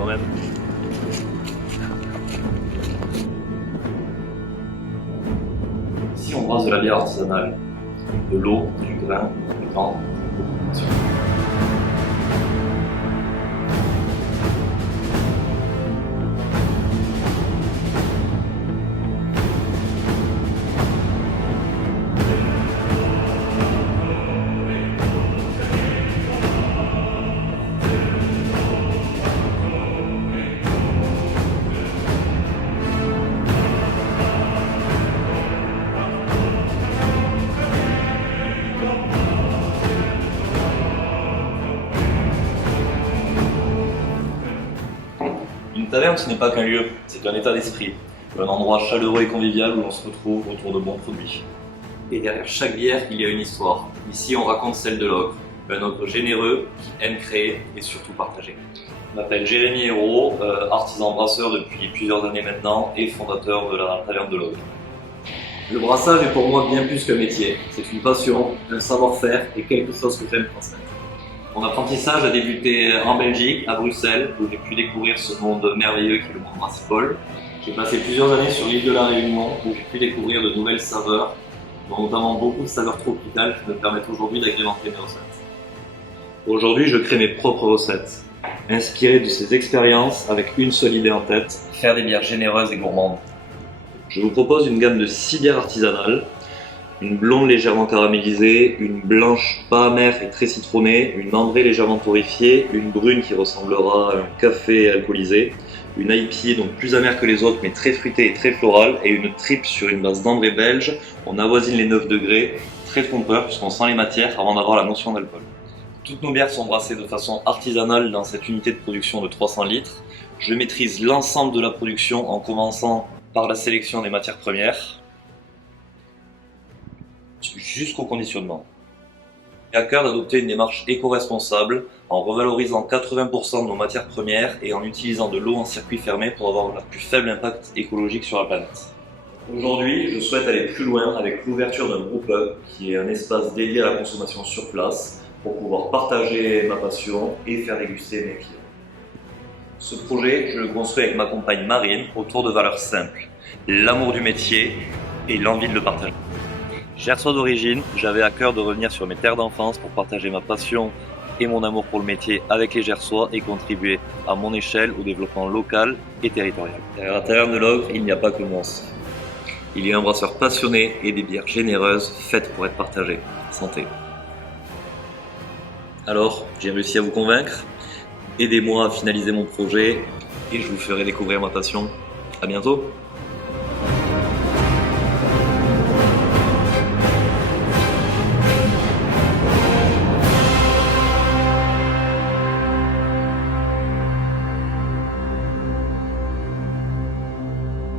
toi-même. Ici, on brasse de la bière artisanale, de l'eau, du grain, du temps, beaucoup de passion. Une taverne, ce n'est pas qu'un lieu, c'est un état d'esprit, un endroit chaleureux et convivial où l'on se retrouve autour de bons produits. Et derrière chaque bière, il y a une histoire. Ici, on raconte celle de l'ogre, un ogre généreux qui aime créer et surtout partager. Je m'appelle Jérémy Hérault, artisan brasseur depuis plusieurs années maintenant et fondateur de la taverne de l'ogre. Le brassage est pour moi bien plus qu'un métier, c'est une passion, un savoir-faire et quelque chose que j'aime transmettre. Mon apprentissage a débuté en Belgique, à Bruxelles, où j'ai pu découvrir ce monde merveilleux qui est le monde brassicole. J'ai passé plusieurs années sur l'île de la Réunion, où j'ai pu découvrir de nouvelles saveurs, dont notamment beaucoup de saveurs tropicales qui me permettent aujourd'hui d'agrémenter mes recettes. Aujourd'hui, je crée mes propres recettes, inspirées de ces expériences avec une seule idée en tête, faire des bières généreuses et gourmandes. Je vous propose une gamme de 6 bières artisanales, une blonde légèrement caramélisée, une blanche pas amère et très citronnée, une ambrée légèrement torréfiée, une brune qui ressemblera à un café alcoolisé, une IPA donc plus amère que les autres mais très fruitée et très florale, et une triple sur une base d'ambrée belge. On avoisine les 9 degrés, très trompeur puisqu'on sent les matières avant d'avoir la notion d'alcool. Toutes nos bières sont brassées de façon artisanale dans cette unité de production de 300 litres. Je maîtrise l'ensemble de la production en commençant par la sélection des matières premières jusqu'au conditionnement. J'ai à cœur d'adopter une démarche éco-responsable en revalorisant 80% de nos matières premières et en utilisant de l'eau en circuit fermé pour avoir le plus faible impact écologique sur la planète. Aujourd'hui, je souhaite aller plus loin avec l'ouverture d'un brewpub qui est un espace dédié à la consommation sur place pour pouvoir partager ma passion et faire déguster mes clients. Ce projet, je le construis avec ma compagne Marine autour de valeurs simples, l'amour du métier et l'envie de le partager. Gersois d'origine, j'avais à cœur de revenir sur mes terres d'enfance pour partager ma passion et mon amour pour le métier avec les Gersois et contribuer à mon échelle au développement local et territorial. Derrière la taverne de l'ogre, il n'y a pas que le monstre. Il y a un brasseur passionné et des bières généreuses faites pour être partagées. Santé. Alors, j'ai réussi à vous convaincre. Aidez-moi à finaliser mon projet et je vous ferai découvrir ma passion. À bientôt.